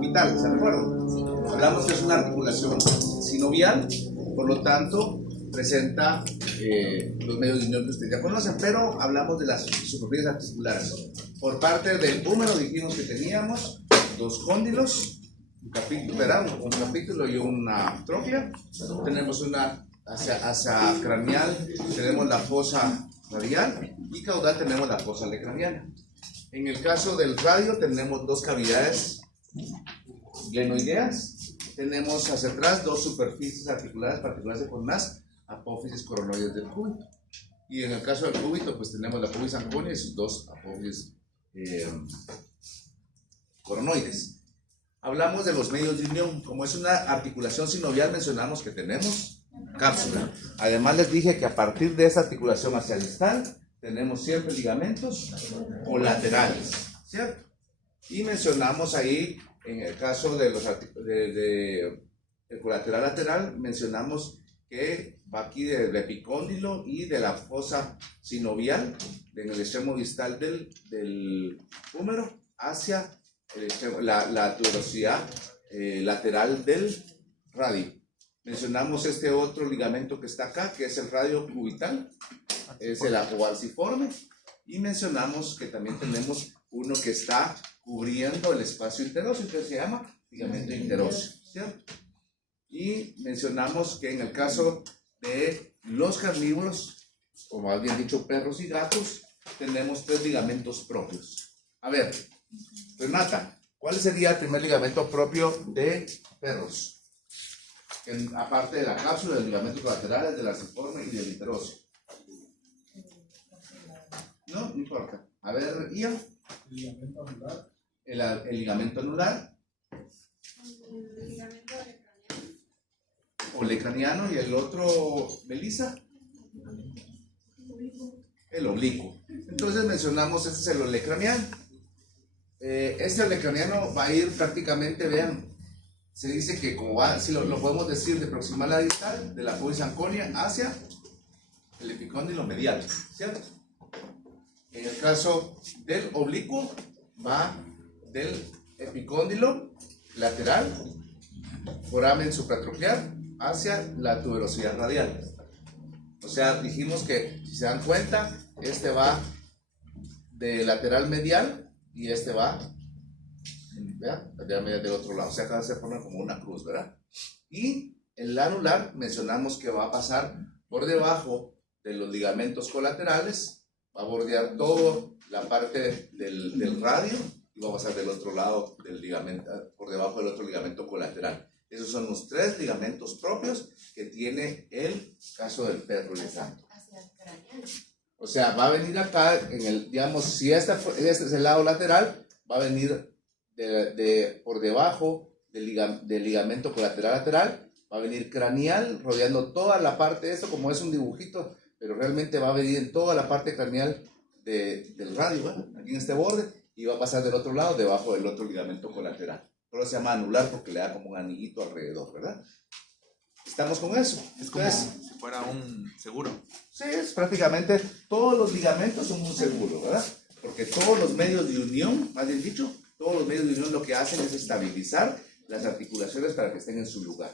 cubital, ¿se acuerdan? Hablamos que es una articulación sinovial, por lo tanto presenta los medios de unión que ustedes ya conocen, pero hablamos de las superficies articulares. Por parte del húmero dijimos que teníamos dos cóndilos, un capítulo y una tróclea. Tenemos una asa craneal, tenemos la fosa radial, y caudal tenemos la fosa lecraniana. En el caso del radio tenemos dos cavidades glenoideas, tenemos hacia atrás dos superficies articulares particulares con las apófisis coronoides del cúbito, y en el caso del cúbito pues tenemos la apófisis anconia y sus dos apófisis coronoides. Hablamos de los medios de unión. Como es una articulación sinovial, mencionamos que tenemos cápsula. Además les dije que a partir de esa articulación hacia el distal tenemos siempre ligamentos colaterales, ¿cierto? Y mencionamos ahí, en el caso de el colateral lateral, mencionamos que va aquí del epicóndilo y de la fosa sinovial, en el extremo distal del húmero, hacia la tuberosidad lateral del radio. Mencionamos este otro ligamento que está acá, que es el radio cubital, es el apobalsiforme, y mencionamos que también tenemos uno que está cubriendo el espacio interóseo, que se llama ligamento interóseo, ¿cierto? Y mencionamos que en el caso de los carnívoros, o más bien dicho perros y gatos, tenemos tres ligamentos propios. A ver, Renata, ¿cuál sería el primer ligamento propio de perros? Aparte de la cápsula, del ligamento colateral, del arciforme y del interóseo. No importa. A ver, Ian. El ligamento anular. El ligamento anular. El ligamento lecraniano. O lecraniano, y el otro, Melissa. El oblicuo. Entonces mencionamos, este es el olecraniano. Este olecraniano va a ir prácticamente, vean, se dice que como va, si lo podemos decir, de proximal a distal, de la apófisis anconia hacia el epicóndilo medial, ¿cierto? En el caso del oblicuo, va del epicóndilo lateral, foramen supratroqueal, hacia la tuberosidad radial. O sea, dijimos que, si se dan cuenta, este va de lateral medial y este va, ¿verdad?, lateral medial del otro lado. O sea, acá se pone como una cruz, ¿verdad? Y el anular mencionamos que va a pasar por debajo de los ligamentos colaterales, va a bordear toda la parte del radio y va a pasar del otro lado del ligamento, por debajo del otro ligamento colateral. Esos son los tres ligamentos propios que tiene el caso del perro y el gato. O sea, va a venir acá, en el, digamos, si este es el lado lateral, va a venir por debajo del ligamento colateral lateral, va a venir craneal, rodeando toda la parte de esto, como es un dibujito, pero realmente va a venir en toda la parte craneal del radio, ¿verdad?, aquí en este borde, y va a pasar del otro lado, debajo del otro ligamento colateral. Pero se llama anular porque le da como un anillito alrededor, ¿verdad? ¿Estamos con eso? Es como si fuera un seguro. Sí, es prácticamente, todos los ligamentos son un seguro, ¿verdad? Porque todos los medios de unión, más bien dicho, todos los medios de unión lo que hacen es estabilizar las articulaciones para que estén en su lugar.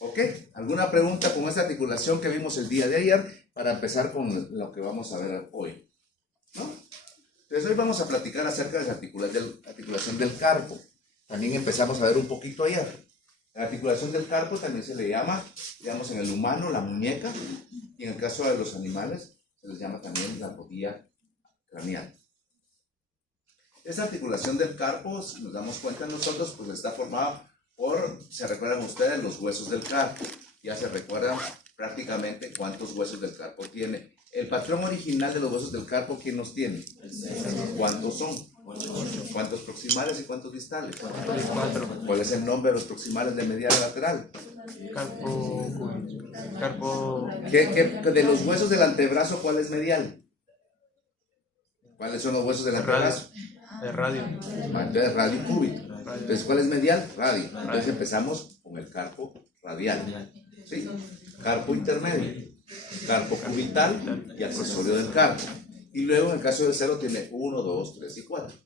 ¿Ok? ¿Alguna pregunta con esta articulación que vimos el día de ayer para empezar con lo que vamos a ver hoy? ¿No? Entonces hoy vamos a platicar acerca de la articulación del carpo. También empezamos a ver un poquito ayer. La articulación del carpo también se le llama, digamos, en el humano, la muñeca, y en el caso de los animales se les llama también la rodilla craneal. Esta articulación del carpo, si nos damos cuenta nosotros, pues está formada por, se recuerdan ustedes, los huesos del carpo. Ya se recuerdan prácticamente cuántos huesos del carpo tiene. El patrón original de los huesos del carpo, ¿quién los tiene? ¿Cuántos son? 8. ¿Cuántos proximales y cuántos distales? 4. ¿Cuál es el nombre de los proximales de medial a lateral? Carpo. De los huesos del antebrazo, ¿cuál es medial? ¿Cuáles son los huesos del antebrazo? De radio. Entonces, radio y cúbito. Entonces, ¿cuál es medial? Radio. Entonces empezamos con el carpo radial. ¿Sí? Carpo intermedio, carpo cubital y accesorio del carpo. Y luego en el caso del cero tiene 1, 2, 3 y 4.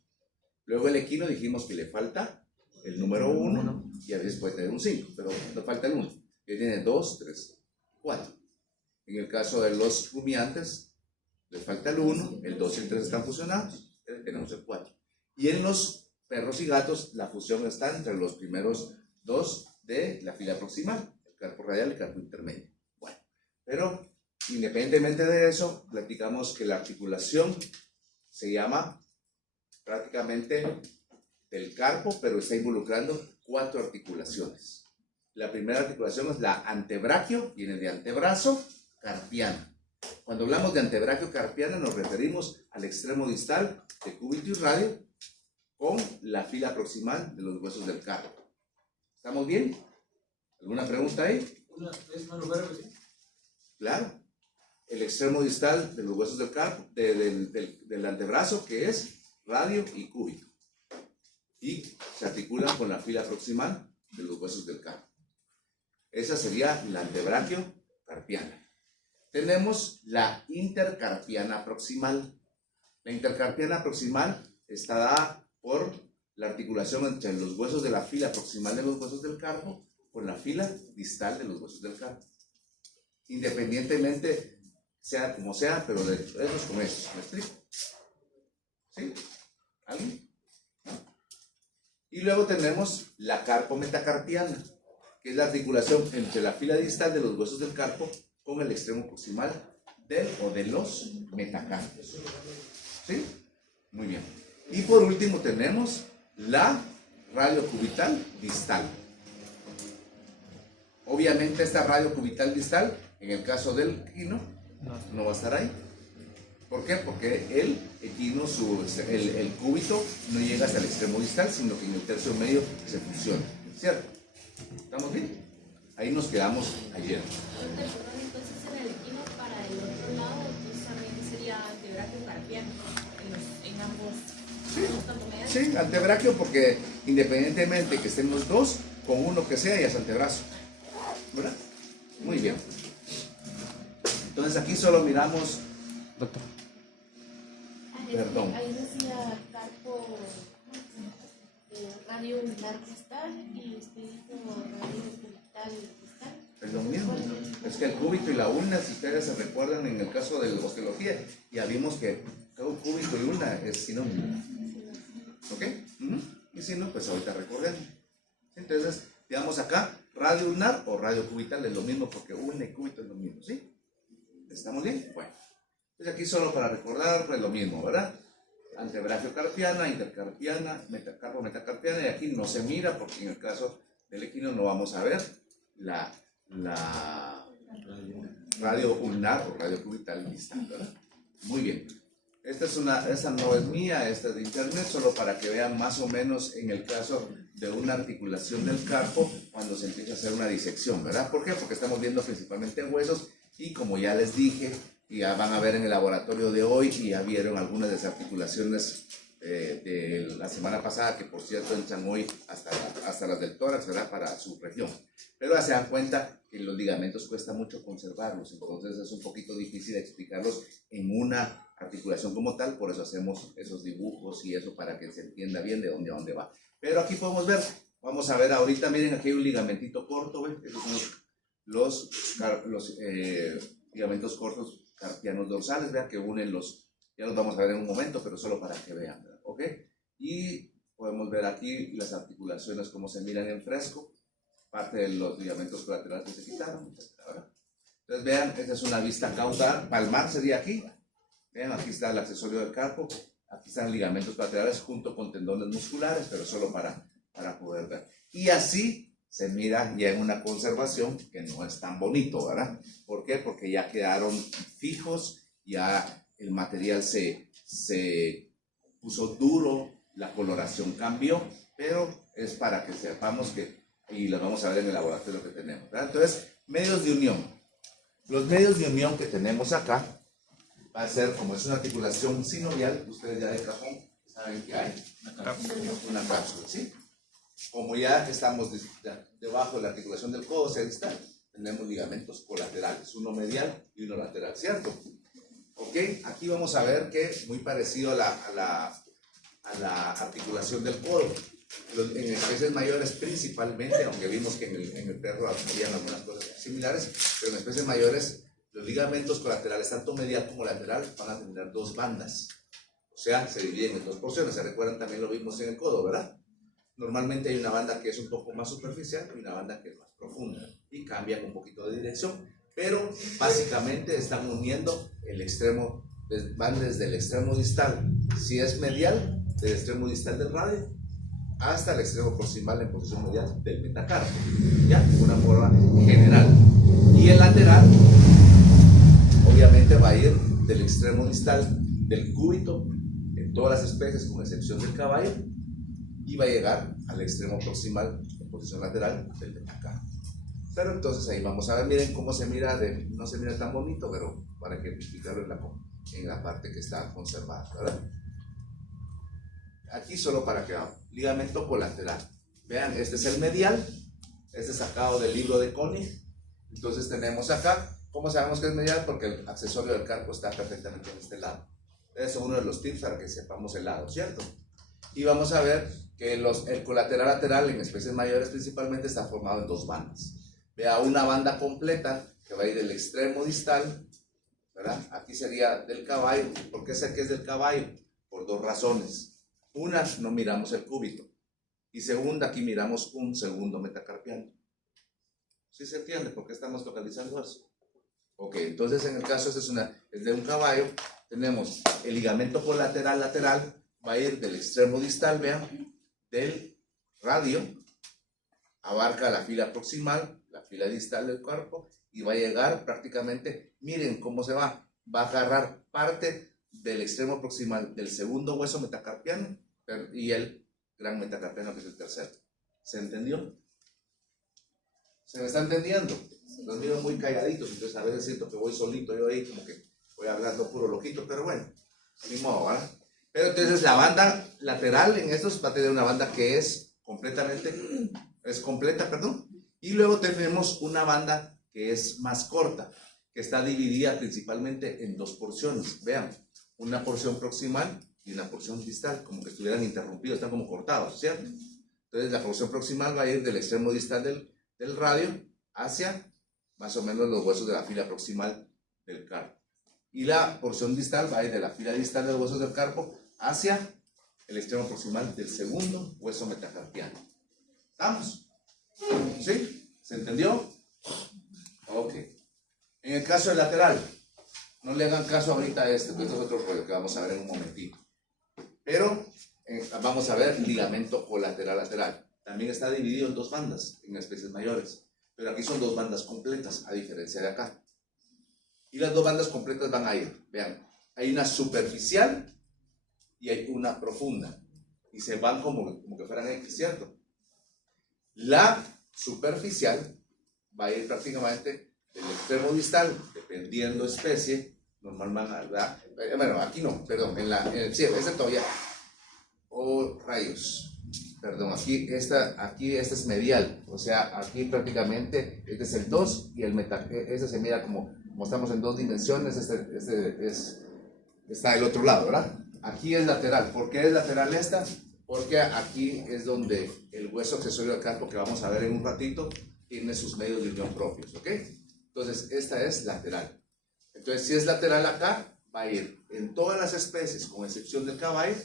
Luego el equino dijimos que le falta el número 1 y a veces puede tener un 5, pero le falta el 1. Que tiene 2, 3, 4. En el caso de los rumiantes, le falta el 1, el 2 y el 3 están fusionados, tenemos el 4. Y en los perros y gatos, la fusión está entre los primeros 2 de la fila proximal, el carpo radial y el carpo intermedio. Bueno, pero independientemente de eso, platicamos que la articulación se llama prácticamente del carpo, pero está involucrando 4 articulaciones. La primera articulación es la antebráqueo, viene de antebrazo, carpiana. Cuando hablamos de antebráqueo carpiana nos referimos al extremo distal de cúbito y radio con la fila proximal de los huesos del carpo. ¿Estamos bien? ¿Alguna pregunta ahí? Claro. El extremo distal de los huesos del carpo, del antebrazo, que es radio y cúbito. Y se articula con la fila proximal de los huesos del carpo. Esa sería la antebráqueo carpiana. Tenemos la intercarpiana proximal. La intercarpiana proximal está dada por la articulación entre los huesos de la fila proximal de los huesos del carpo con la fila distal de los huesos del carpo. Independientemente sea como sea, pero de esos con esos. ¿Me explico? ¿Sí? ¿Alguien? ¿No? Y luego tenemos la carpo-metacarpiana, que es la articulación entre la fila distal de los huesos del carpo con el extremo proximal del o de los metacarpios. ¿Sí? Muy bien. Y por último tenemos la radiocubital distal. Obviamente esta radiocubital distal, en el caso del equino, no va a estar ahí. ¿Por qué? Porque el equino, el cúbito no llega hasta el extremo distal, sino que en el tercio medio se fusiona. ¿Cierto? ¿Estamos bien? Ahí nos quedamos ayer. Entonces en el equino para el otro lado, entonces también sería antebráqueo carpiano en ambos. Sí, antebráqueo porque independientemente que estén los dos, con uno que sea ya es antebrazo. ¿Verdad? Muy bien. Entonces aquí solo miramos. Doctor. Perdón. Ahí decía carpo radio ulnar distal y usted dijo radio cubital distal. Es lo mismo. Es que el cúbito y la ulna, si ustedes se recuerdan en el caso de la osteología, ya vimos que todo cúbito y ulna es sinónimo. ¿Ok? Y si no, pues ahorita recordemos. Entonces, digamos acá, radio ulnar o radio cubital es lo mismo porque ulna y cúbito es lo mismo, ¿sí? ¿Estamos bien? Bueno. Pues aquí solo para recordar, pues lo mismo, ¿verdad? Antebráqueo carpiana, intercarpiana, metacarpiana, y aquí no se mira porque en el caso del equino no vamos a ver la radio ulnar o radio cubital distal, ¿verdad? Muy bien. Esta no es mía, esta es de internet, solo para que vean más o menos en el caso de una articulación del carpo cuando se empieza a hacer una disección, ¿verdad? ¿Por qué? Porque estamos viendo principalmente huesos y como ya les dije, ya van a ver en el laboratorio de hoy y ya vieron algunas desarticulaciones de la semana pasada, que por cierto entran hoy hasta las del tórax, ¿verdad? Para su región. Pero ya se dan cuenta que los ligamentos cuesta mucho conservarlos, entonces es un poquito difícil explicarlos en una articulación como tal, por eso hacemos esos dibujos y eso para que se entienda bien de dónde a dónde va. Pero aquí podemos ver, vamos a ver ahorita, miren, aquí hay un ligamentito corto, ¿ven? Esos son los ligamentos cortos carpianos dorsales, vean que unen ya los vamos a ver en un momento, pero solo para que vean, ¿verdad? ¿Ok? Y podemos ver aquí las articulaciones como se miran en fresco, parte de los ligamentos colaterales que se quitaron, ¿verdad? Entonces vean, esta es una vista caudal, palmar sería aquí. Vean, aquí está el accesorio del carpo, aquí están ligamentos colaterales junto con tendones musculares, pero solo para poder ver. Y así se mira ya en una conservación que no es tan bonito, ¿verdad? ¿Por qué? Porque ya quedaron fijos, ya el material se puso duro, la coloración cambió, pero es para que sepamos que, y lo vamos a ver en el laboratorio que tenemos, ¿verdad? Entonces, medios de unión. Los medios de unión que tenemos acá va a ser, como es una articulación sinovial, ustedes ya de cajón saben que hay una cápsula, ¿sí? Como ya estamos debajo de la articulación del codo distal, tenemos ligamentos colaterales, uno medial y uno lateral, ¿cierto? Ok, aquí vamos a ver que muy parecido a la articulación del codo. En especies mayores principalmente, aunque vimos que en el perro habían algunas cosas similares, pero en especies mayores los ligamentos colaterales, tanto medial como lateral, van a tener dos bandas. O sea, se dividen en dos porciones. Se recuerdan, también lo vimos en el codo, ¿verdad? Normalmente hay una banda que es un poco más superficial y una banda que es más profunda y cambian un poquito de dirección, pero básicamente están uniendo el extremo, van desde el extremo distal, si es medial, del extremo distal del radio hasta el extremo proximal en posición medial del metacarpo, ya, de una forma general. Y el lateral obviamente va a ir del extremo distal del cúbito en todas las especies con excepción del caballo, y va a llegar al extremo proximal en posición lateral del metacarpo. Pero entonces ahí vamos a ver, miren cómo se mira, no se mira tan bonito, pero para que explicarlo en la parte que está conservada, ¿verdad? Aquí solo para que veamos, ligamento colateral. Vean, este es el medial, este es sacado del libro de Koenig. Entonces tenemos acá, ¿cómo sabemos que es medial? Porque el accesorio del carpo está perfectamente en este lado. Ese es uno de los tips para que sepamos el lado, ¿cierto? Y vamos a ver que el colateral lateral en especies mayores principalmente está formado en dos bandas. Vea, una banda completa que va a ir del extremo distal, ¿verdad? Aquí sería del caballo. ¿Por qué sé que es del caballo? Por dos razones. Una, no miramos el cúbito. Y segunda, aquí miramos un segundo metacarpiano. ¿Sí se entiende por qué estamos localizando eso? Ok, entonces en el caso este es de un caballo. Tenemos el ligamento colateral lateral, va a ir del extremo distal, vean, del radio, abarca la fila proximal, la fila distal del cuerpo, y va a llegar prácticamente, miren cómo se va a agarrar parte del extremo proximal del segundo hueso metacarpiano y el gran metacarpiano, que es el tercero. ¿Se entendió? ¿Se me está entendiendo? Los miro muy calladitos, entonces a veces siento que voy solito yo ahí, como que voy hablando puro loquito, pero bueno, ni modo, ¿verdad? Pero entonces la banda lateral en estos va a tener una banda que es completa, perdón. Y luego tenemos una banda que es más corta, que está dividida principalmente en dos porciones. Vean, una porción proximal y una porción distal, como que estuvieran interrumpidos, están como cortados, ¿cierto? Entonces la porción proximal va a ir del extremo distal del radio hacia más o menos los huesos de la fila proximal del carpo. Y la porción distal va a ir de la fila distal de los huesos del carpo hacia el extremo proximal del segundo hueso metacarpiano. ¿Estamos? ¿Sí? ¿Se entendió? Ok. En el caso del lateral, no le hagan caso ahorita a este, pues esto es otro rollo que vamos a ver en un momentito. Pero vamos a ver ligamento colateral lateral. También está dividido en dos bandas en especies mayores. Pero aquí son dos bandas completas, a diferencia de acá. Y las dos bandas completas van a ir, vean, hay una superficial y hay una profunda. Y se van como que fueran X, ¿cierto? La superficial va a ir prácticamente del extremo distal, dependiendo especie, normalmente, ¿verdad? Bueno, aquí no, perdón, sí, esta todavía, rayos. Perdón, aquí esta es medial, o sea, aquí prácticamente este es el 2 y este se mira como estamos en dos dimensiones, está del otro lado, ¿verdad? Aquí es lateral. ¿Por qué es lateral esta? Porque aquí es donde el hueso accesorio del carpo, que vamos a ver en un ratito, tiene sus medios de unión propios, ¿ok? Entonces, esta es lateral. Entonces, si es lateral acá, va a ir en todas las especies, con excepción del caballo,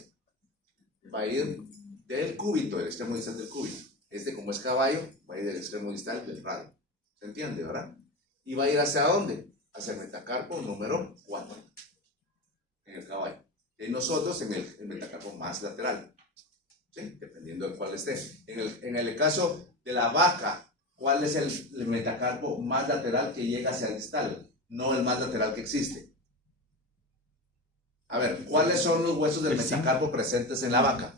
va a ir del cúbito, del extremo distal del cúbito. Como es caballo, va a ir del extremo distal del radio. ¿Se entiende, verdad? ¿Y va a ir hacia dónde? Hacia el metacarpo número 4, en el caballo. Y nosotros en el metacarpo más lateral, ¿sí? Dependiendo de cuál esté. En el caso de la vaca, ¿cuál es el metacarpo más lateral que llega hacia el distal? No el más lateral que existe. A ver, ¿cuáles son los huesos del metacarpo presentes en la vaca?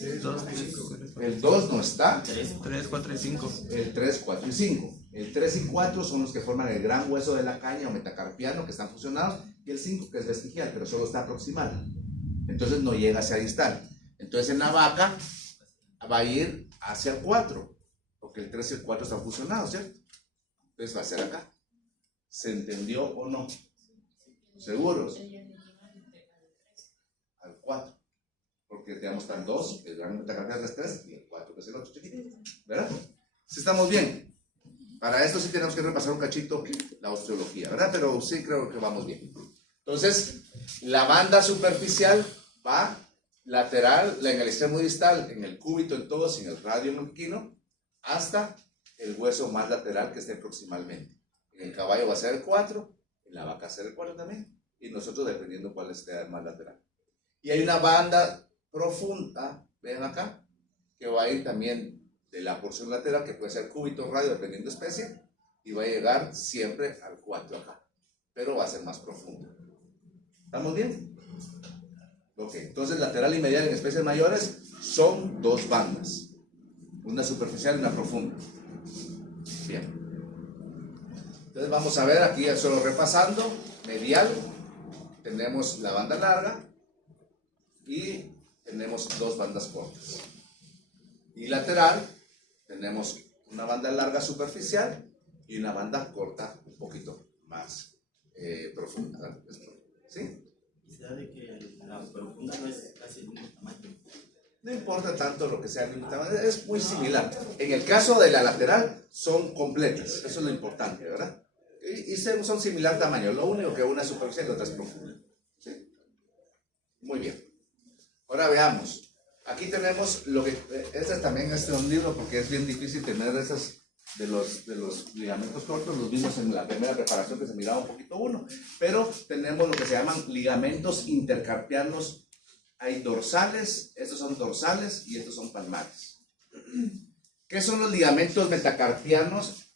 El 2 no está. 3, 4 y 5. El 3, 4 y 5. El 3 y 4 son los que forman el gran hueso de la caña o metacarpiano, que están fusionados, y el 5 que es vestigial, pero solo está proximal. Entonces no llega hacia distal. Entonces en la vaca va a ir hacia el 4, porque el 3 y el 4 están fusionados, ¿cierto? Entonces va a ser acá. ¿Se entendió o no? ¿Seguros? Al 4. porque digamos están 2, el gran metacarpiano es 3 y el 4 que es el otro chiquitito, ¿verdad? Si estamos bien. Para esto sí tenemos que repasar un cachito la osteología, ¿verdad? Pero sí creo que vamos bien. Entonces, la banda superficial va lateral, en el extremo distal, en el cúbito en todos, en el radio en el equino, hasta el hueso más lateral que esté proximalmente. En el caballo va a ser el 4, en la vaca va a ser el 4 también, y nosotros dependiendo cuál esté más lateral. Y hay una banda profunda, ven acá, que va a ir también de la porción lateral, que puede ser cúbito, radio, dependiendo de especie, y va a llegar siempre al 4 acá, pero va a ser más profundo. ¿Estamos bien? Ok, entonces lateral y medial en especies mayores son 2 bandas, una superficial y una profunda. Bien. Entonces vamos a ver aquí solo repasando. Medial, tenemos la banda larga y tenemos 2 bandas cortas. Y lateral, tenemos una banda larga superficial y una banda corta un poquito más profunda. ¿Sí? De que la profunda no es casi el mismo tamaño. No importa tanto lo que sea el mismo tamaño, es muy similar. En el caso de la lateral, son completas, eso es lo importante, ¿verdad? Y son similar tamaño, lo único que una es superficial y otra es profunda. ¿Sí? Muy bien. Ahora veamos. Aquí tenemos lo que. Este también es un libro porque es bien difícil tener esas de los ligamentos cortos. Los vimos en la primera preparación que se miraba un poquito uno. Pero tenemos lo que se llaman ligamentos intercarpianos. Hay dorsales, estos son dorsales y estos son palmares. ¿Qué son los ligamentos metacarpianos,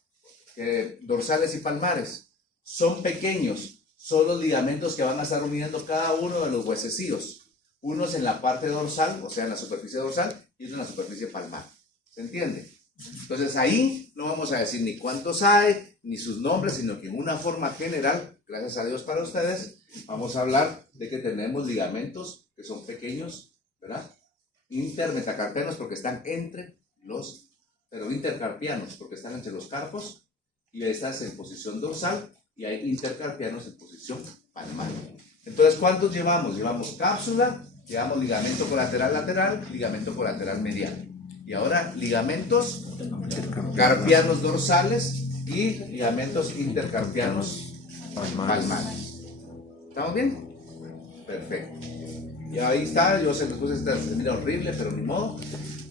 dorsales y palmares? Son pequeños, son los ligamentos que van a estar uniendo cada uno de los huesecillos. Unos en la parte dorsal, o sea, en la superficie dorsal, y otros en la superficie palmar. ¿Se entiende? Entonces ahí no vamos a decir ni cuántos hay, ni sus nombres, sino que en una forma general, gracias a Dios para ustedes, vamos a hablar de que tenemos ligamentos que son pequeños, ¿verdad? Intermetacarpianos porque están entre los, pero intercarpianos porque están entre los carpos, y estas en posición dorsal, y hay intercarpianos en posición palmar. Entonces, ¿cuántos llevamos? Llevamos cápsula, llevamos ligamento colateral lateral, ligamento colateral medial. Y ahora ligamentos carpianos dorsales y ligamentos intercarpianos palmares. ¿Estamos bien? Perfecto. Y ahí está, yo se les puse esta, se mira horrible, pero ni modo.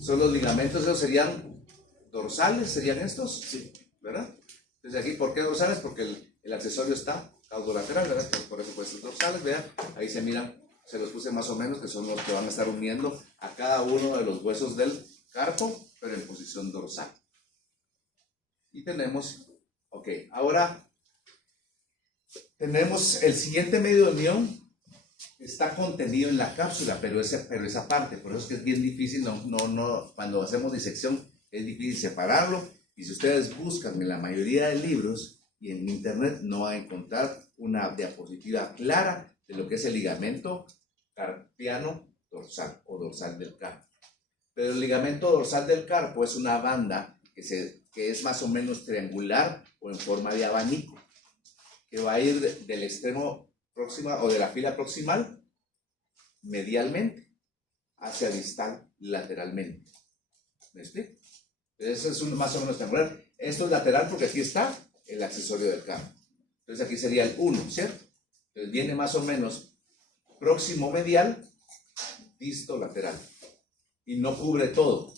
Son los ligamentos, esos serían dorsales, ¿serían estos? Sí. ¿Verdad? Entonces aquí, ¿por qué dorsales? Porque el accesorio está caudolateral, ¿verdad? Por eso pues dorsales, vean, ahí se miran, se los puse más o menos, que son los que van a estar uniendo a cada uno de los huesos del carpo, pero en posición dorsal. Y tenemos, ok, ahora tenemos el siguiente medio de unión, está contenido en la cápsula, pero esa parte, por eso es que es bien difícil, cuando hacemos disección es difícil separarlo, y si ustedes buscan en la mayoría de libros y en internet no van a encontrar una diapositiva clara de lo que es el ligamento carpiano dorsal o dorsal del carpo. Pero el ligamento dorsal del carpo es una banda que es más o menos triangular o en forma de abanico, que va a ir del extremo próximo o de la fila proximal medialmente hacia distal lateralmente. ¿Me explico? Eso es más o menos triangular. Esto es lateral porque aquí está el accesorio del carpo. Entonces aquí sería el 1, ¿cierto? Entonces viene más o menos próximo medial, disto lateral. Y no cubre todo,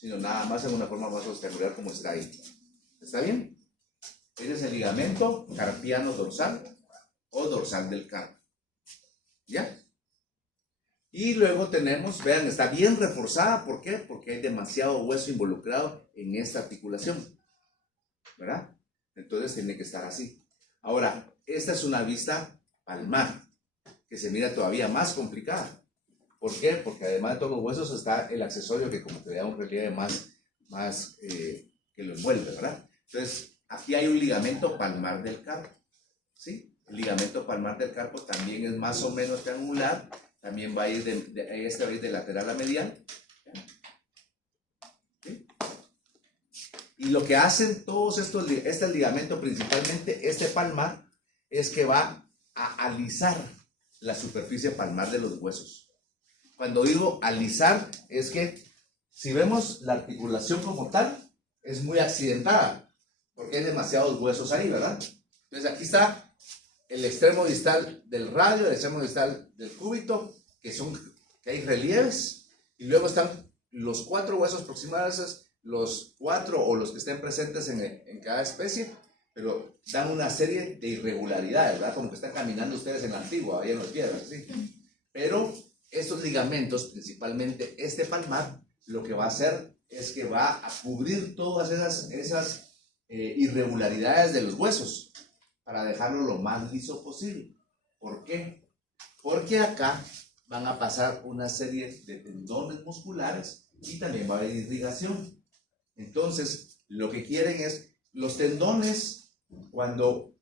sino nada más en una forma más rectangular como está ahí. ¿Está bien? Ese es el ligamento carpiano dorsal o dorsal del carpo. ¿Ya? Y luego tenemos, vean, está bien reforzada. ¿Por qué? Porque hay demasiado hueso involucrado en esta articulación. ¿Verdad? Entonces tiene que estar así. Ahora, esta es una vista palmar, que se mira todavía más complicada. ¿Por qué? Porque además de todos los huesos está el accesorio que como que le da un relieve más que lo envuelve, ¿verdad? Entonces, aquí hay un ligamento palmar del carpo, ¿sí? El ligamento palmar del carpo también es más o menos triangular, también va a ir de lateral a medial. ¿Sí? Y lo que hacen todos este ligamento, principalmente este palmar, es que va a alisar la superficie palmar de los huesos. Cuando digo alisar, es que si vemos la articulación como tal, es muy accidentada, porque hay demasiados huesos ahí, ¿verdad? Entonces aquí está el extremo distal del radio, el extremo distal del cúbito, que hay relieves, y luego están los 4 huesos proximales, los 4 o los que estén presentes en cada especie, pero dan una serie de irregularidades, ¿verdad? Como que están caminando ustedes en la antigua, ahí en las piedras, ¿sí? Pero estos ligamentos, principalmente este palmar, lo que va a hacer es que va a cubrir todas esas irregularidades de los huesos para dejarlo lo más liso posible. ¿Por qué? Porque acá van a pasar una serie de tendones musculares y también va a haber irrigación. Entonces, lo que quieren es los tendones, cuando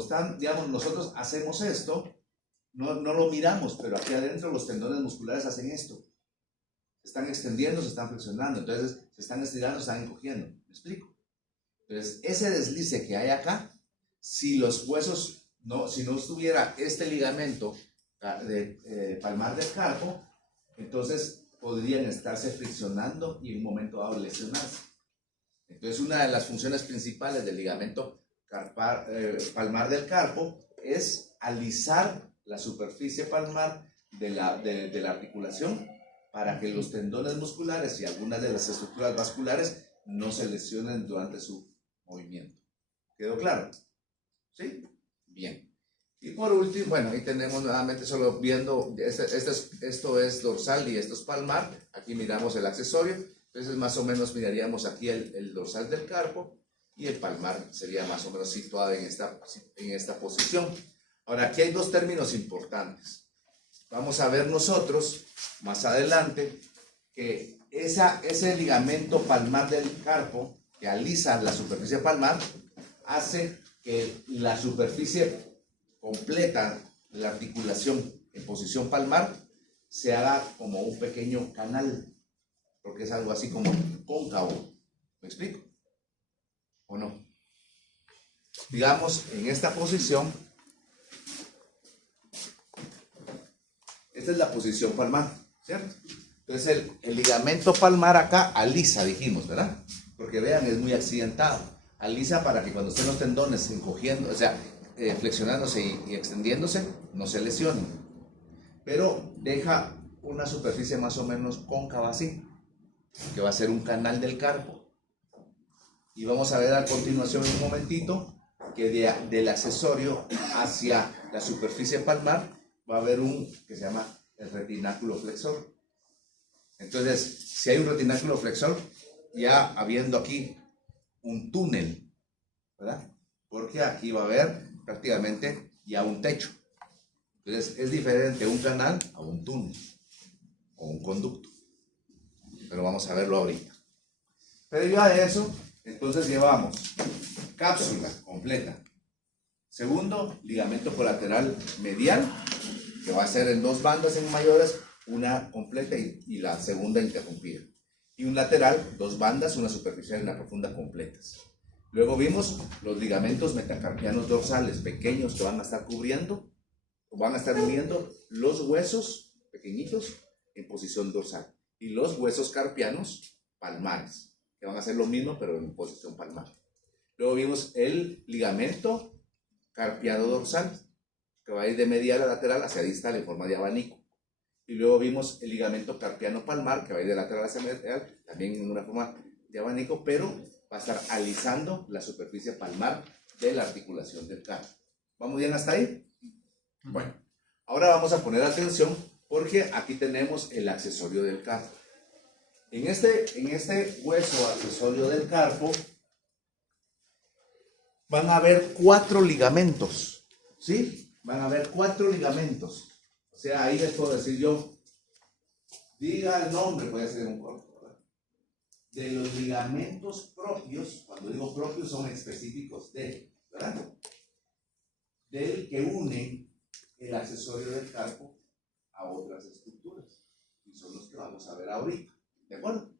están, digamos, nosotros hacemos esto, no lo miramos, pero aquí adentro los tendones musculares hacen esto. Se están extendiendo, se están flexionando, entonces se están estirando, se están encogiendo. ¿Me explico? Entonces, ese deslice que hay acá, si los huesos, si no estuviera este ligamento palmar del carpo, entonces podrían estarse friccionando y en un momento dado lesionarse. Entonces, una de las funciones principales del ligamento palmar del carpo es alisar la superficie palmar de la articulación para que los tendones musculares y algunas de las estructuras vasculares no se lesionen durante su movimiento. ¿Quedó claro? ¿Sí? Bien. Y por último, bueno, ahí tenemos nuevamente solo viendo, esto es dorsal y esto es palmar. Aquí miramos el accesorio. Entonces más o menos miraríamos aquí el dorsal del carpo y el palmar sería más o menos situado en esta posición. Ahora, aquí hay 2 términos importantes. Vamos a ver nosotros más adelante que ese ligamento palmar del carpo que alisa la superficie palmar hace que la superficie completa de la articulación en posición palmar se haga como un pequeño canal, porque es algo así como cóncavo. ¿Me explico? ¿O no? Digamos, en esta posición, esta es la posición palmar, ¿cierto? Entonces el ligamento palmar acá alisa, dijimos, ¿verdad? Porque vean, es muy accidentado. Alisa para que cuando estén los tendones encogiendo, o sea, flexionándose y extendiéndose, no se lesionen. Pero deja una superficie más o menos cóncava así, que va a ser un canal del carpo. Y vamos a ver a continuación en un momentito que del accesorio hacia la superficie palmar va a haber que se llama el retináculo flexor. Entonces, si hay un retináculo flexor, ya habiendo aquí un túnel, ¿verdad? Porque aquí va a haber prácticamente ya un techo. Entonces, es diferente un canal a un túnel o un conducto. Pero vamos a verlo ahorita. Previo a eso, entonces llevamos cápsula completa. Segundo, ligamento colateral medial, que va a ser en 2 bandas en mayores, una completa y la segunda interrumpida. Y un lateral, 2 bandas, una superficial y una profunda completas. Luego vimos los ligamentos metacarpianos dorsales pequeños que van a estar cubriendo, o van a estar uniendo los huesos pequeñitos en posición dorsal. Y los huesos carpianos palmares, que van a hacer lo mismo pero en posición palmar. Luego vimos el ligamento carpiano dorsal, que va a ir de medial a lateral hacia distal en forma de abanico. Y luego vimos el ligamento carpiano palmar, que va a ir de lateral hacia medial, también en una forma de abanico, pero va a estar alisando la superficie palmar de la articulación del carpo. ¿Vamos bien hasta ahí? Bueno, ahora vamos a poner atención porque aquí tenemos el accesorio del carpo. En este hueso accesorio del carpo van a haber 4 ligamentos, ¿sí? Van a haber 4 ligamentos. O sea, ahí les puedo decir yo, diga el nombre, puede ser un corto, ¿verdad? De los ligamentos propios, cuando digo propios son específicos de, ¿verdad? Del que unen el accesorio del carpo a otras estructuras. Y son los que vamos a ver ahorita, ¿de acuerdo?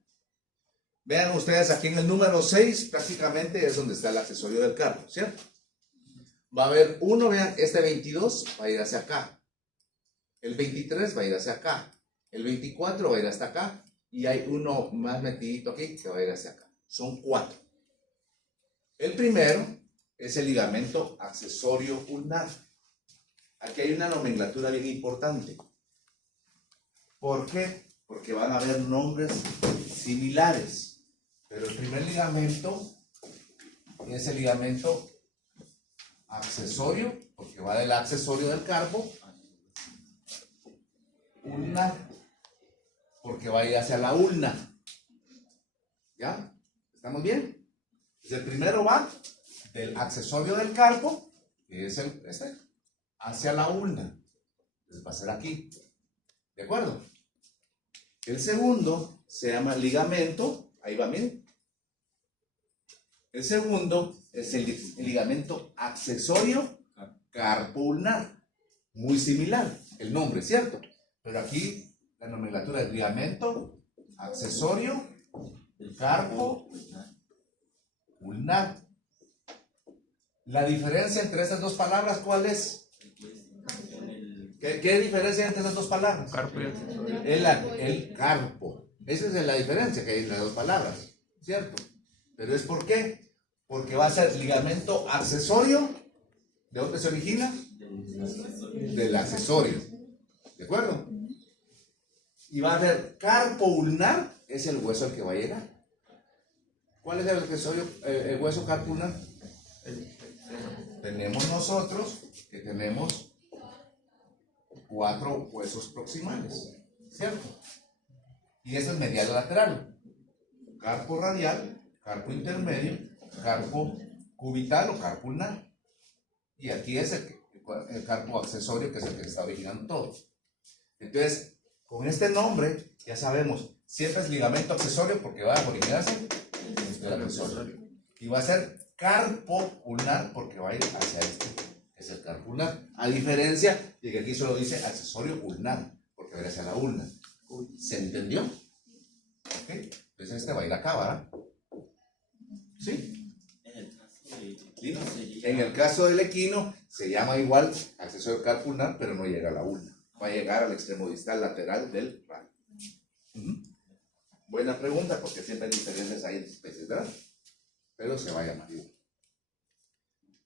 Vean ustedes aquí en el número 6, prácticamente es donde está el accesorio del carpo, ¿cierto? Va a haber vean, este 22 va a ir hacia acá. El 23 va a ir hacia acá. El 24 va a ir hasta acá. Y hay uno más metidito aquí que va a ir hacia acá. Son 4. El primero es el ligamento accesorio ulnar. Aquí hay una nomenclatura bien importante. ¿Por qué? Porque van a haber nombres similares. Pero el primer ligamento es el ligamento accesorio, porque va del accesorio del carpo, ulnar, porque va a ir hacia la ulna. ¿Ya? ¿Estamos bien? Entonces el primero va del accesorio del carpo, que es este, hacia la ulna. Entonces va a ser aquí. ¿De acuerdo? El segundo se llama ligamento, ahí va, miren. El segundo es el ligamento accesorio carpo-ulnar. Muy similar el nombre, ¿cierto? Pero aquí la nomenclatura es ligamento accesorio carpo-ulnar. La diferencia entre estas dos palabras, ¿cuál es? ¿Qué diferencia hay entre esas dos palabras? Carpo y accesorio. El carpo. Esa es la diferencia que hay entre las dos palabras, ¿cierto? Pero es ¿por qué? Porque va a ser ligamento accesorio. ¿De dónde se origina? Del accesorio. ¿De acuerdo? Y va a ser carpo ulnar, es el hueso al que va a llegar. ¿Cuál es el accesorio, el hueso carpo ulnar? Tenemos nosotros que tenemos 4 huesos proximales, ¿cierto? Y este es medial lateral, carpo radial, carpo intermedio, carpo cubital o carpo ulnar. Y aquí es el carpo accesorio, que es el que está originando todo. Entonces, con este nombre, ya sabemos, siempre es ligamento accesorio porque va a originarse del accesorio. Y va a ser carpo ulnar porque va a ir hacia este, que es el carpo ulnar. A diferencia de que aquí solo dice accesorio ulnar, porque va a ir hacia la ulna. ¿Se entendió? ¿Ok? Entonces este va a ir acá, ¿verdad? ¿Sí? En el caso del equino se llama igual accesorio carpo ulnar, pero no llega a la ulna. Va a llegar al extremo distal lateral del radio. Buena pregunta, porque siempre hay diferencias ahí entre especies, ¿verdad? Pero se va a llamar igual.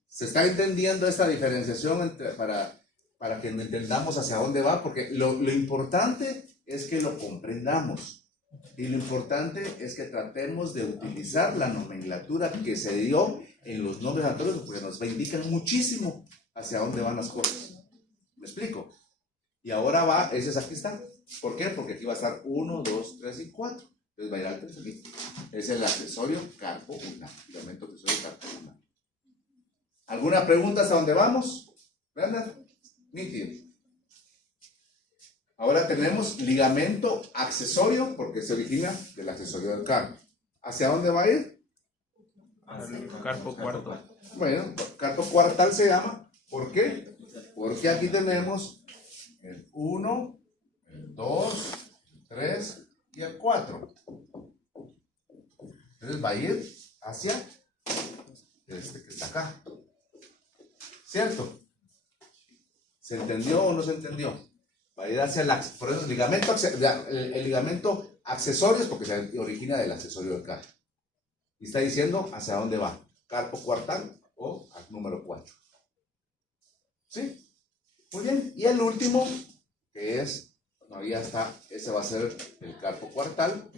¿Se está entendiendo esta diferenciación para que entendamos hacia dónde va? Porque lo importante es que lo comprendamos. Y lo importante es que tratemos de utilizar la nomenclatura que se dio en los nombres anteriores, porque nos indican muchísimo hacia dónde van las cosas. ¿Me explico? Y ahora va, ese es aquí está. ¿Por qué? Porque aquí va a estar 1, 2, 3 y 4. Entonces va a ir al tercer aquí. Es el accesorio carpo ulnar. Ligamento accesorio carpo ulnar. ¿Alguna pregunta hasta dónde vamos? ¿Verdad? Nítido. Ahora tenemos ligamento accesorio, porque se origina del accesorio del carpo. ¿Hacia dónde va a ir? Carpo cuarto. Bueno, carpo cuartal se llama. ¿Por qué? Porque aquí tenemos el 1, el 2, el 3 y el 4. Entonces va a ir hacia este que está acá. ¿Cierto? ¿Se entendió o no se entendió? Va a ir hacia por eso el ligamento accesorio es porque se origina del accesorio del carpo. Y está diciendo hacia dónde va. Carpo cuartal o al número 4. ¿Sí? Muy bien. Y el último, que es, no, ya está, ese va a ser el carpo cuartal.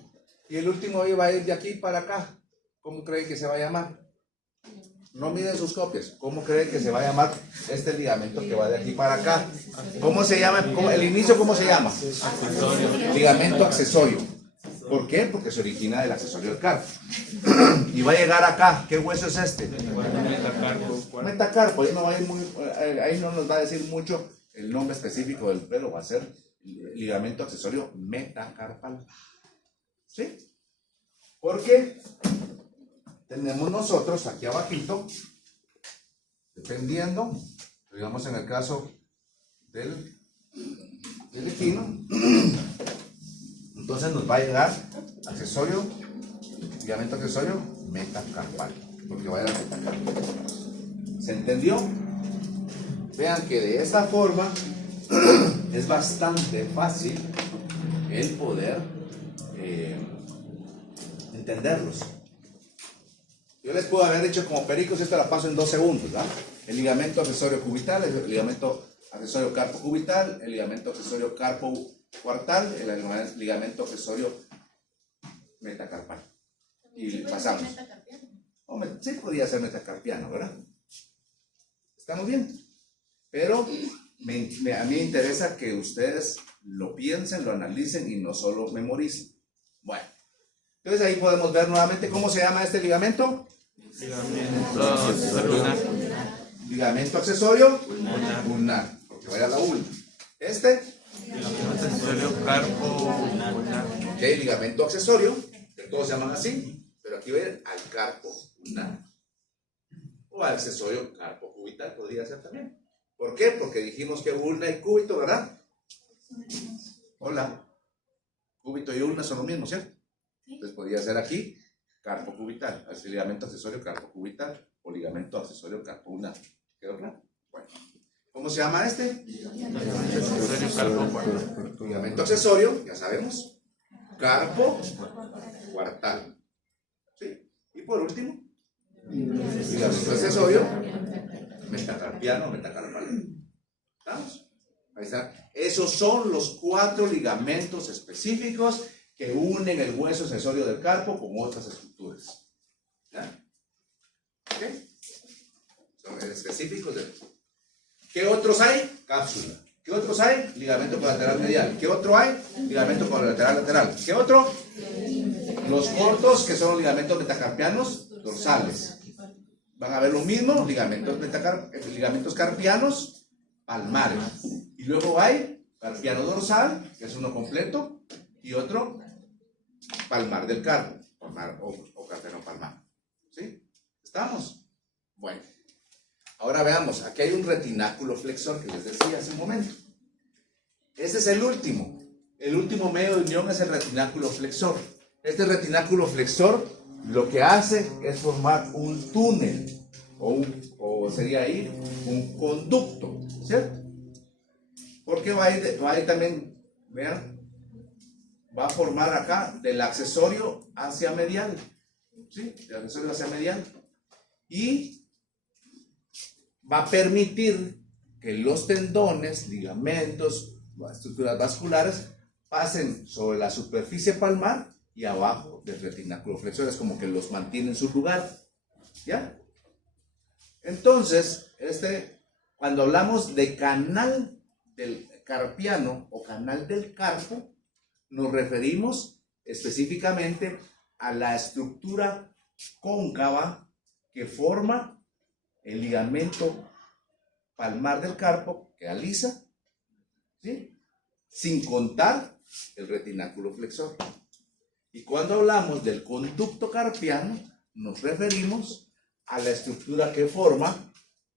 Y el último va a ir de aquí para acá. ¿Cómo creen que se va a llamar? No miden sus copias. ¿Cómo creen que se va a llamar este ligamento que va de aquí para acá? ¿Cómo se llama? ¿El inicio cómo se llama? Accesorio. Ligamento accesorio. ¿Por qué? Porque se origina del accesorio del carpo. Y va a llegar acá. ¿Qué hueso es este? Metacarpo. Ahí no nos va a decir mucho el nombre específico del pelo. Va a ser ligamento accesorio metacarpal. ¿Sí? ¿Por qué? Tenemos nosotros aquí abajito, dependiendo, digamos en el caso del equino, entonces nos va a llegar accesorio, ligamento accesorio metacarpal, porque va a llegar metacarpal. ¿Se entendió? Vean que de esta forma es bastante fácil el poder entenderlos. Yo les puedo haber dicho como pericos, esto la paso en 2 segundos, ¿verdad? El ligamento accesorio cubital, el ligamento accesorio carpo cubital, el ligamento accesorio carpo cuartal, el ligamento accesorio metacarpal. Y pasamos. Sí, podría ser metacarpiano, ¿verdad? ¿Estamos bien? Pero a mí me interesa que ustedes lo piensen, lo analicen y no solo memoricen. Bueno, entonces ahí podemos ver nuevamente cómo se llama este ligamento. Ligamento lunar. Ligamento accesorio ulnar, porque vaya la ulna. Ligamento accesorio carpo ulnar. Ok, ligamento accesorio, que todos se llaman así, pero aquí ven al carpo ulnar. O al accesorio carpo cubital podría ser también. ¿Por qué? Porque dijimos que ulna y cúbito, ¿verdad? Hola. Cúbito y ulna son lo mismo, ¿cierto? Entonces podría ser aquí carpo cubital, así ligamento accesorio carpo cubital o ligamento accesorio carpo ulnar. ¿Quedó claro? Bueno. ¿Cómo se llama este? Accesorio carpo cuartal. Ligamento accesorio, ya sabemos. Carpo cuartal. ¿Sí? Y por último, ligamento accesorio metacarpiano, metacarpal. ¿Estamos? Ahí está. Esos son los 4 ligamentos específicos que unen el hueso accesorio del carpo con otras estructuras. ¿Ya? ¿Ok? Son específicos de eso. ¿Qué otros hay? Cápsula. ¿Qué otros hay? Ligamento colateral medial. ¿Qué otro hay? Ligamento colateral lateral. ¿Qué otro? Los cortos, que son los ligamentos metacarpianos dorsales. Van a ver lo mismo, ligamentos carpianos palmares. Y luego hay carpiano dorsal, que es uno completo, y otro palmar del carpo, palmar o carpiano palmar. ¿Sí? ¿Estamos? Bueno. Ahora veamos, aquí hay un retináculo flexor que les decía hace un momento. Este es el último. El último medio de unión es el retináculo flexor. Este retináculo flexor lo que hace es formar un túnel, o sería ahí un conducto, ¿cierto? Porque va a ir también, vean, va a formar acá del accesorio hacia medial, ¿sí? Del accesorio hacia medial. Y va a permitir que los tendones, ligamentos, estructuras vasculares pasen sobre la superficie palmar y abajo del retináculo flexor. Es como que los mantiene en su lugar. ¿Ya? Entonces, cuando hablamos de canal del carpiano o canal del carpo, nos referimos específicamente a la estructura cóncava que forma el ligamento palmar del carpo, que alisa, ¿sí? Sin contar el retináculo flexor. Y cuando hablamos del conducto carpiano, nos referimos a la estructura que forma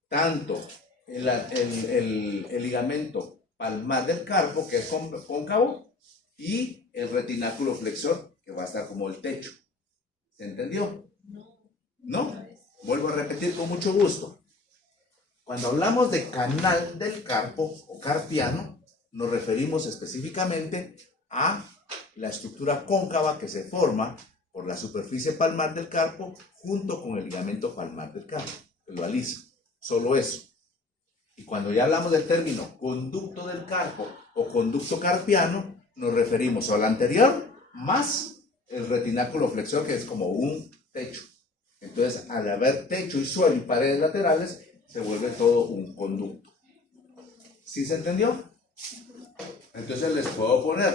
tanto el ligamento palmar del carpo, que es cóncavo, y el retináculo flexor, que va a estar como el techo. ¿Se entendió? ¿No? Vuelvo a repetir con mucho gusto. Cuando hablamos de canal del carpo o carpiano, nos referimos específicamente a la estructura cóncava que se forma por la superficie palmar del carpo junto con el ligamento palmar del carpo, que lo alisa. Solo eso. Y cuando ya hablamos del término conducto del carpo o conducto carpiano, nos referimos a lo anterior más el retináculo flexor, que es como un techo. Entonces, al haber techo y suelo y paredes laterales, se vuelve todo un conducto. ¿Sí se entendió? Entonces les puedo poner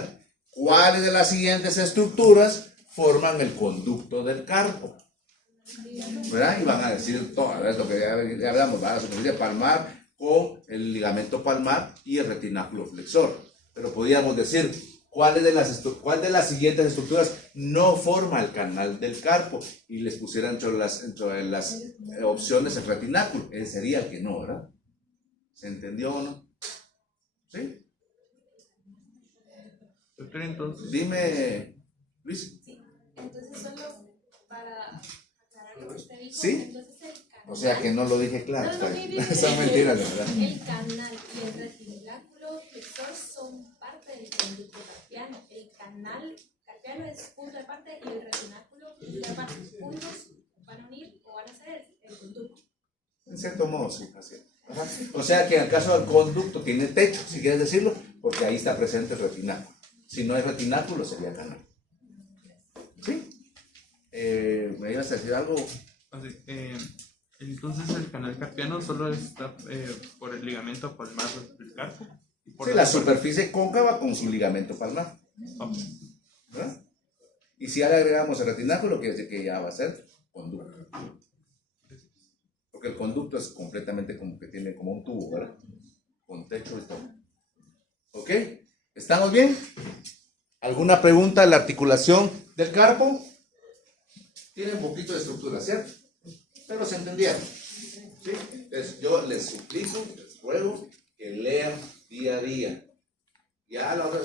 cuáles de las siguientes estructuras forman el conducto del carpo. ¿Verdad? Y van a decir todo lo que ya hablamos, la superficie palmar con el ligamento palmar y el retináculo flexor. Pero podríamos decir, ¿cuál de las siguientes estructuras no forma el canal del carpo? Y les pusiera dentro de las opciones el retináculo. Ese sería el que no, ¿verdad? ¿Se entendió o no? ¿Sí? Doctor, entonces, Dime, Luis. Sí, entonces solo para aclarar lo que usted dijo, ¿Sí? entonces el canal, O sea que no lo dije claro. No, Está no, bien. mire. Son mentiras, de verdad. el canal y el retináculo flexor son parte del conducto carpiano. El En cierto modo, sí, así es. Ajá. O sea que en el caso del conducto tiene techo, si quieres decirlo, porque ahí está presente el retináculo. Si no hay retináculo, sería canal. ¿Sí? ¿Me ibas a decir algo? Así, entonces el canal carpiano solo está por el ligamento palmar del carpo. Y por Sí, la superficie cóncava con su ligamento palmar. Ok. ¿Verdad? Y si ya le agregamos el retináculo, quiere decir que ya va a ser conducto. Porque el conducto es completamente como que tiene como un tubo, ¿verdad? Con techo y todo. ¿Ok? ¿Estamos bien? ¿Alguna pregunta de la articulación del carpo? Tiene un poquito de estructura, ¿cierto? Pero se entendieron. ¿Sí? Entonces yo les suplico, les ruego que lean día a día. Ya la otra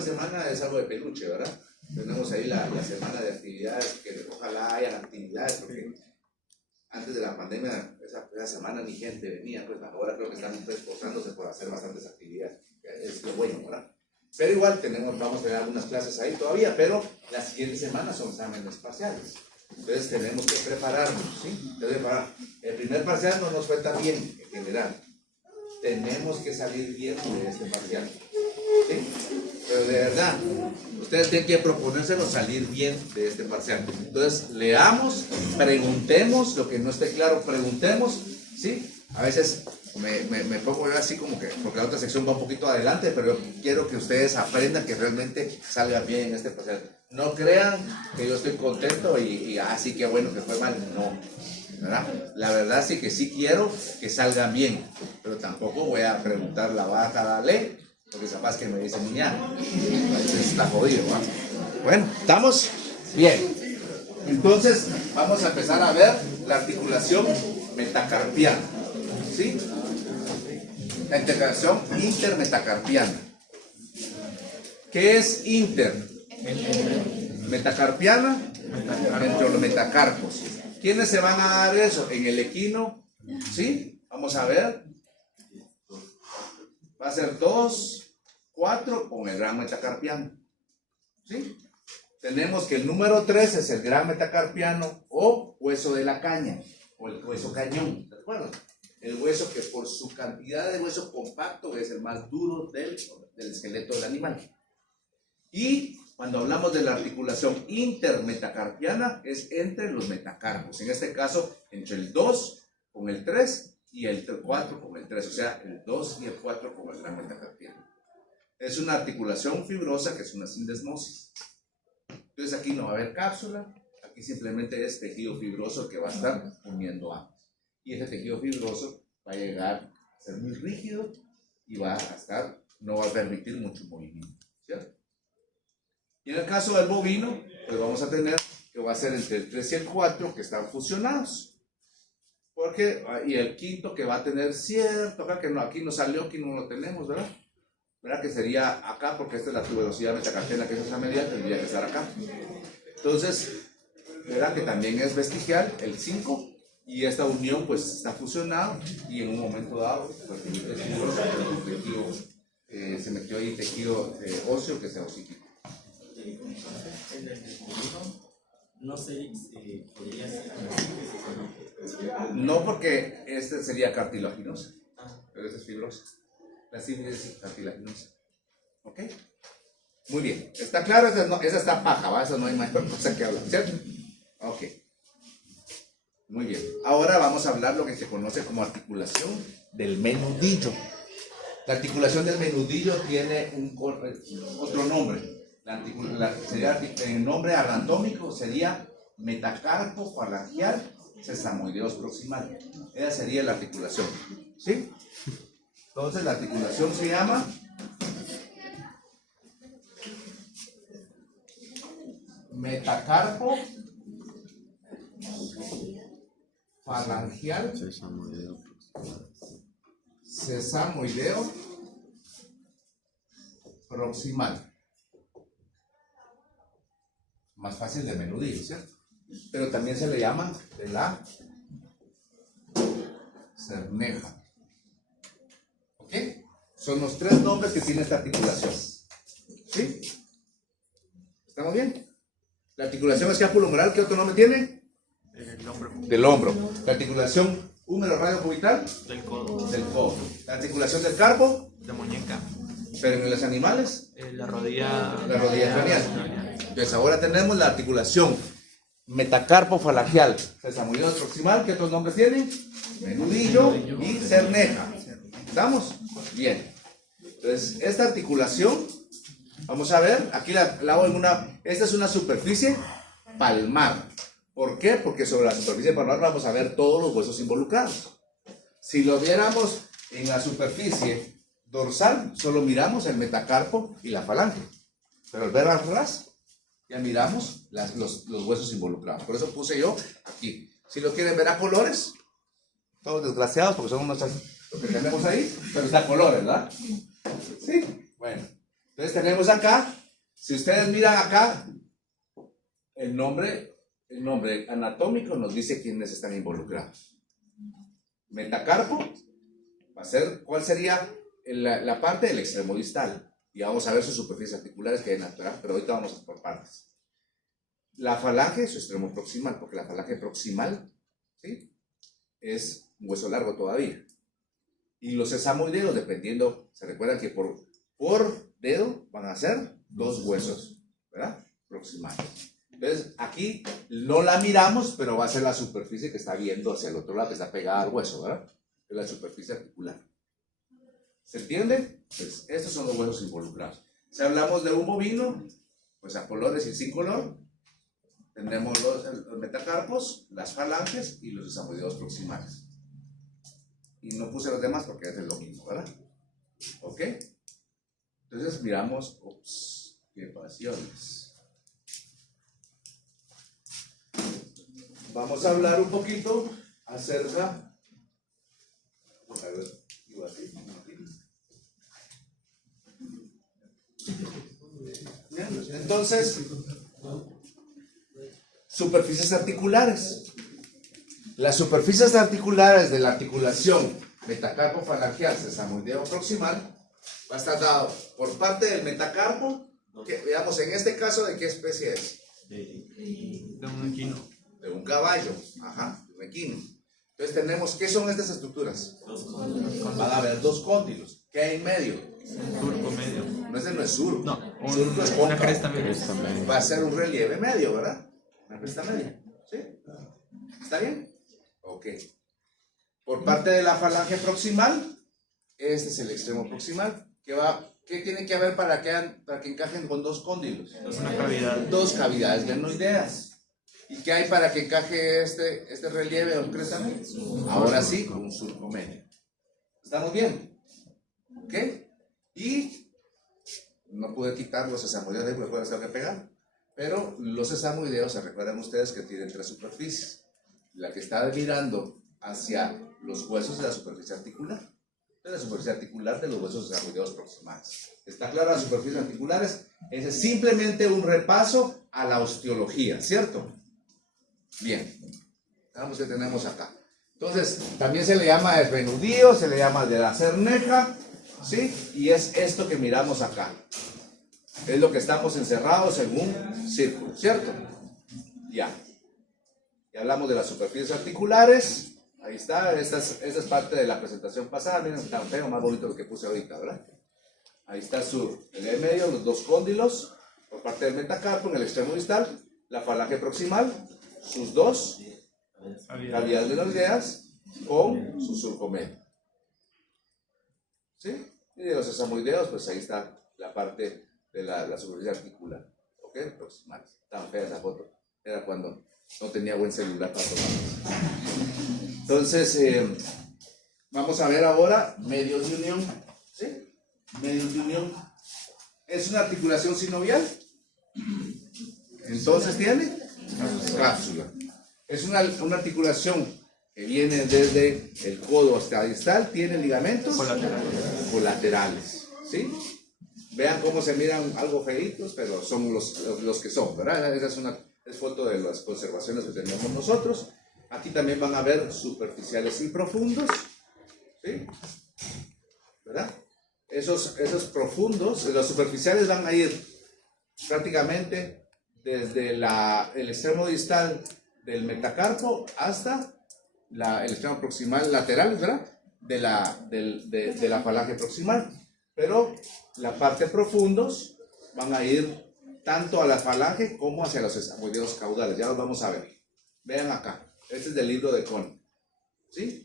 semana es algo de peluche, ¿verdad? Tenemos ahí la semana de actividades, que ojalá hayan actividades, porque antes de la pandemia, esa semana ni gente venía, pues ahora creo que están esforzándose por hacer bastantes actividades. Es lo bueno, ¿verdad? Pero igual vamos a tener algunas clases ahí todavía, pero la siguiente semana son exámenes parciales. Entonces tenemos que prepararnos, ¿sí? El primer parcial no nos fue tan bien en general. Tenemos que salir bien de este parcial. ¿Sí? Pero de verdad, ustedes tienen que proponérselo salir bien de este parcial. Entonces, leamos, preguntemos lo que no esté claro, preguntemos, ¿sí? A veces me pongo yo así como que, porque la otra sección va un poquito adelante, pero yo quiero que ustedes aprendan que realmente salgan bien en este parcial. No crean que yo estoy contento y así que bueno, que fue mal, no. ¿Verdad? La verdad sí que sí quiero que salgan bien, pero tampoco voy a preguntar la baja, la ley, porque capaz que me dicen niña, está jodido, ¿verdad? Bueno, ¿estamos? Bien. Entonces, vamos a empezar a ver la articulación metacarpiana, ¿sí? La integración intermetacarpiana. ¿Qué es inter? Metacarpiana, entre los metacarpos. ¿Quiénes se van a dar eso? En el equino, ¿sí? Vamos a ver. Va a ser 2, 4 con el gran metacarpiano, ¿sí? Tenemos que el número 3 es el gran metacarpiano o hueso de la caña, o el hueso cañón, ¿de acuerdo? El hueso que por su cantidad de hueso compacto es el más duro del esqueleto del animal. Y cuando hablamos de la articulación intermetacarpiana, es entre los metacarpos. En este caso, entre el 2 con el 3 y el 4 con el 3. O sea, el 2 y el 4 con el gran metacarpiano. Es una articulación fibrosa que es una sindesmosis. Entonces aquí no va a haber cápsula. Aquí simplemente es tejido fibroso el que va a estar uniendo ambos. Y ese tejido fibroso va a llegar a ser muy rígido y no va a permitir mucho movimiento, ¿cierto? Y en el caso del bovino, pues vamos a tener que va a ser entre el 3 y el 4 que están fusionados. Y el quinto que va a tener cierto, acá que no, aquí no salió, aquí no lo tenemos, ¿verdad? ¿Verdad? Que sería acá, porque esta es la tuberosidad metacarpiana, que es esa medial, tendría que estar acá. Entonces, verá que también es vestigial, el 5, y esta unión pues está fusionado, y en un momento dado, pues, se metió ahí tejido óseo que se osificó. No sé, podría ser. No, porque este sería cartilaginosa, pero este es fibrosa. La sífilis es cartilaginosa. ¿Ok? Muy bien. ¿Está claro? Esa está paja, ¿va? Esa no hay más cosa que hablar, ¿cierto? Ok. Muy bien. Ahora vamos a hablar lo que se conoce como articulación del menudillo. La articulación del menudillo tiene otro nombre. El nombre anatómico sería metacarpo falangial sesamoideos proximal. Esa sería la articulación, ¿sí? Entonces la articulación se llama metacarpo falangial sesamoideo proximal. Más fácil de menudillo, ¿cierto? Pero también se le llama de la cerneja. ¿Ok? Son los 3 nombres que tiene esta articulación. ¿Sí? ¿Estamos bien? La articulación escapulohumeral, ¿qué otro nombre tiene? El hombro. Del hombro. La articulación húmero radio cubital Del codo. del codo. La articulación del carpo, De muñeca. pero en los animales, La rodilla. la rodilla craneal. Entonces ahora tenemos la articulación metacarpo falangeal, sesamoideus proximal, ¿qué otros nombres tienen? Menudillo y cerneja. ¿Estamos? Bien. Entonces, esta articulación, vamos a ver, aquí la hago en esta es una superficie palmar. ¿Por qué? Porque sobre la superficie palmar vamos a ver todos los huesos involucrados. Si lo viéramos en la superficie dorsal, solo miramos el metacarpo y la falange. Pero al ver al ras, ya miramos los huesos involucrados. Por eso puse yo aquí. Si lo quieren ver a colores, todos desgraciados porque son unos lo que tenemos ahí, pero está a colores, ¿verdad? Sí, bueno. Entonces tenemos acá, si ustedes miran acá, el nombre anatómico nos dice quiénes están involucrados. Metacarpo va a ser, ¿cuál sería la parte del extremo distal? Y vamos a ver sus superficies articulares que hay en la, pero ahorita vamos por partes. La falange, su extremo proximal, porque la falange proximal, ¿sí?, es un hueso largo todavía. Y los sesamoideos, dependiendo, se recuerdan que por dedo van a ser 2 huesos, ¿verdad? Proximales. Entonces, aquí no la miramos, pero va a ser la superficie que está viendo hacia el otro lado, que está pegada al hueso, ¿verdad? Es la superficie articular. ¿Se entiende? Pues estos son los huesos involucrados. Si hablamos de un bovino, pues a colores y sin color, tendremos los metacarpos, las falanges y los sesamoideos proximales. Y no puse los demás porque es lo mismo, ¿verdad? ¿Ok? Entonces miramos, ups, qué pasiones. Vamos a hablar un poquito acerca. Entonces, superficies articulares. Las superficies articulares de la articulación metacarpo falangeal sesamoideo proximal va a estar dado por parte del metacarpo, que veamos en este caso de qué especie es. De un equino. De un caballo, ajá, de un equino. Entonces tenemos, ¿qué son estas estructuras? Van a haber 2 cóndilos. ¿Qué hay en medio? Surco medio. No, ese no es surco. No, Surco es una cóncavo. cresta medio. Va a ser un relieve medio, ¿verdad? Una cresta media. ¿Sí? ¿Está bien? Ok. Por parte de la falange proximal, este es el extremo proximal. ¿Qué tiene que haber para que encajen con 2 cóndilos? Una cavidad. 2 cavidades glenoideas. ¿Y qué hay para que encaje este relieve o cresta media? Ahora sí, con un surco medio. ¿Estamos bien? ¿Ok? Y no pude quitar los sesamoideos de ahí porque tengo que pegar. Pero los sesamoideos, se recuerdan ustedes que tienen 3 superficies. La que está mirando hacia los huesos de la superficie articular. Es la superficie articular de los huesos sesamoideos proximales. ¿Está clara las superficies articulares? Ese es simplemente un repaso a la osteología, ¿cierto? Bien. Veamos qué tenemos acá. Entonces, también se le llama el venudillo, se le llama de la cerneja, ¿sí? Y es esto que miramos acá. Es lo que estamos encerrados en un círculo, ¿cierto? Ya. Ya hablamos de las superficies articulares. Ahí está, esta es parte de la presentación pasada. Miren, tan feo, más bonito lo que puse ahorita, ¿verdad? Ahí está en el medio, los 2 cóndilos, por parte del metacarpo, en el extremo distal, la falange proximal, sus 2 cavidades glenoideas con su surco medio. ¿Sí? Y de los sesamoideos, pues ahí está la parte de la superficie articular. ¿Ok? Proximal. Tan fea esa foto. Era cuando no tenía buen celular para tomar. Entonces, vamos a ver ahora medios de unión. ¿Sí? Medios de unión. Es una articulación sinovial. Entonces tiene cápsula. Es una articulación que viene desde el codo hasta distal. Tiene ligamentos colaterales. ¿Sí? Vean cómo se miran algo feitos, pero son los que son, ¿verdad? Esa es foto de las conservaciones que tenemos nosotros. Aquí también van a ver superficiales y profundos, ¿sí? ¿Verdad? Esos profundos, los superficiales van a ir prácticamente desde el extremo distal del metacarpo hasta el extremo proximal lateral, ¿verdad? De la falange proximal. Pero la parte profundos van a ir tanto a la falange como hacia los sesamoideos caudales. Ya los vamos a ver. Vean acá. Este es del libro de Kohn. ¿Sí?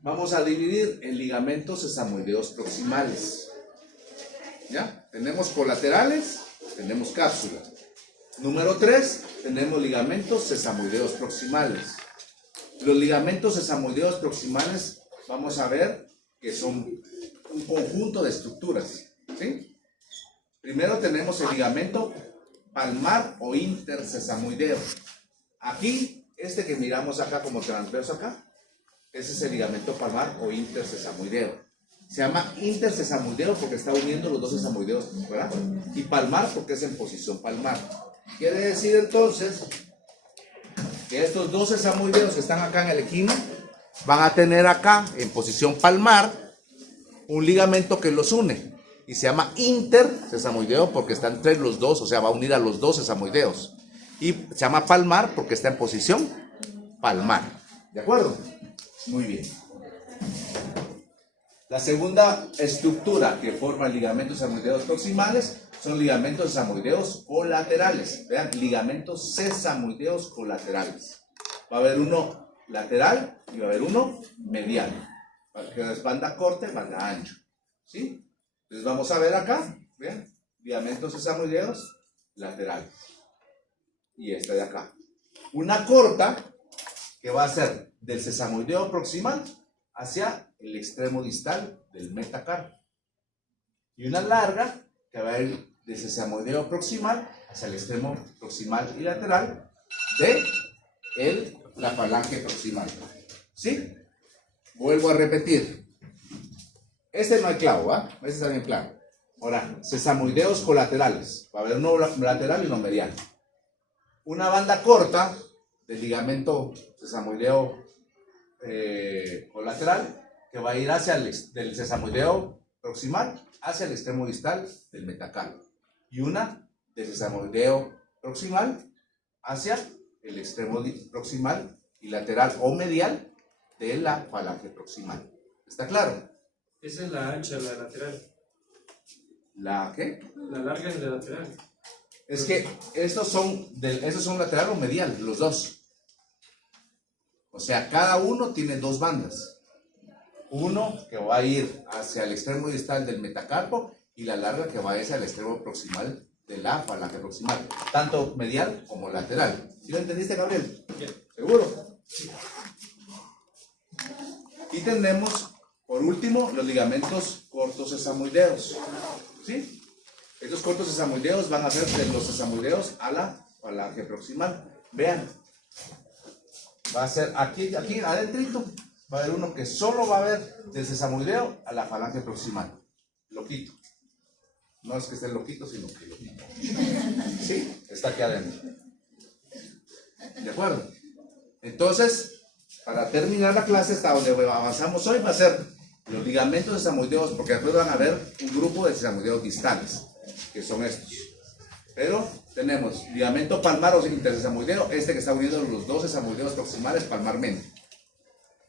Vamos a dividir en ligamentos sesamoideos proximales. ¿Ya? Tenemos colaterales, tenemos cápsula. Número 3, tenemos ligamentos sesamoideos proximales. Los ligamentos sesamoideos proximales, vamos a ver que son un conjunto de estructuras. ¿Sí? Primero tenemos el ligamento palmar o intersesamoideo. Aquí, este que miramos acá como transverso acá, ese es el ligamento palmar o intersesamoideo. Se llama intersesamoideo porque está uniendo los dos sesamoideos, ¿verdad? Y palmar porque es en posición palmar. Quiere decir entonces que estos dos sesamoideos que están acá en el equino van a tener acá en posición palmar un ligamento que los une y se llama intersesamoideo porque está entre los dos, o sea, va a unir a los dos sesamoideos. Y se llama palmar porque está en posición palmar. ¿De acuerdo? Muy bien. La segunda estructura que forma ligamentos sesamoideos proximales son ligamentos sesamoideos colaterales. Vean, ligamentos sesamoideos colaterales. Va a haber uno lateral y va a haber uno medial. Que es banda corta y banda ancho. ¿Sí? Entonces vamos a ver acá, vean, ligamentos sesamoideos laterales. Y esta de acá. Una corta que va a ser del sesamoideo proximal hacia el extremo distal del metacarpo. Y una larga que va a ir del sesamoideo proximal hacia el extremo proximal y lateral de la falange proximal. ¿Sí? Vuelvo a repetir. Este no hay clavo, ¿va? Este está bien claro. Ahora, sesamoideos colaterales. Va a haber uno lateral y uno medial. Una banda corta del ligamento sesamoideo colateral que va a ir hacia del sesamoideo proximal hacia el extremo distal del metacarpo. Y una del sesamoideo proximal hacia el extremo proximal y lateral o medial de la falange proximal. ¿Está claro? Esa es la ancha, la lateral. ¿La qué? La larga es la lateral. Es que estos son lateral o medial, los dos. O sea, cada uno tiene dos bandas. Uno que va a ir hacia el extremo distal del metacarpo y la larga que va hacia el extremo proximal de la falange proximal. Tanto medial como lateral. ¿Sí lo entendiste, Gabriel? ¿Seguro? Y tenemos, por último, los ligamentos cortos sesamoideos. ¿Sí? Estos cortos sesamoideos van a ser de los sesamoideos a la falange proximal. Vean. Va a ser aquí adentrito. Va a haber uno que solo va a haber del sesamoideo a la falange proximal. Loquito. No es que esté loquito, sino que loquito. ¿Sí? Está aquí adentro. ¿De acuerdo? Entonces, para terminar la clase hasta donde avanzamos hoy va a ser los ligamentos sesamoideos, porque después van a ver un grupo de sesamoideos distales, que son estos. Pero tenemos ligamento palmar o intersesamoideo, este que está uniendo los dos sesamoideos proximales palmarmente.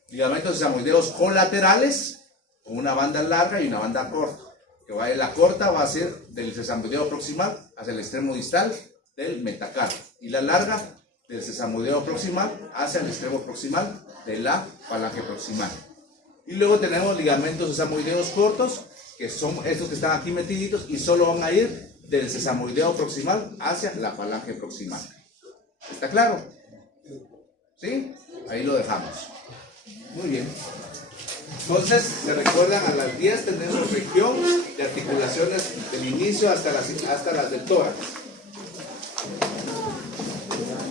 Ligamentos sesamoideos colaterales, con una banda larga y una banda corta. Que va a ir, la corta va a ser del sesamoideo proximal hacia el extremo distal del metacarpo. Y la larga del sesamoideo proximal hacia el extremo proximal de la falange proximal. Y luego tenemos ligamentos sesamoideos cortos, que son estos que están aquí metiditos y solo van a ir del sesamoideo proximal hacia la falange proximal. ¿Está claro? ¿Sí? Ahí lo dejamos. Muy bien. Entonces, se recuerdan, a las 10 tenemos región de articulaciones del inicio hasta las del tórax.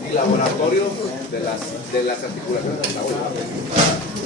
Y laboratorio de las articulaciones de la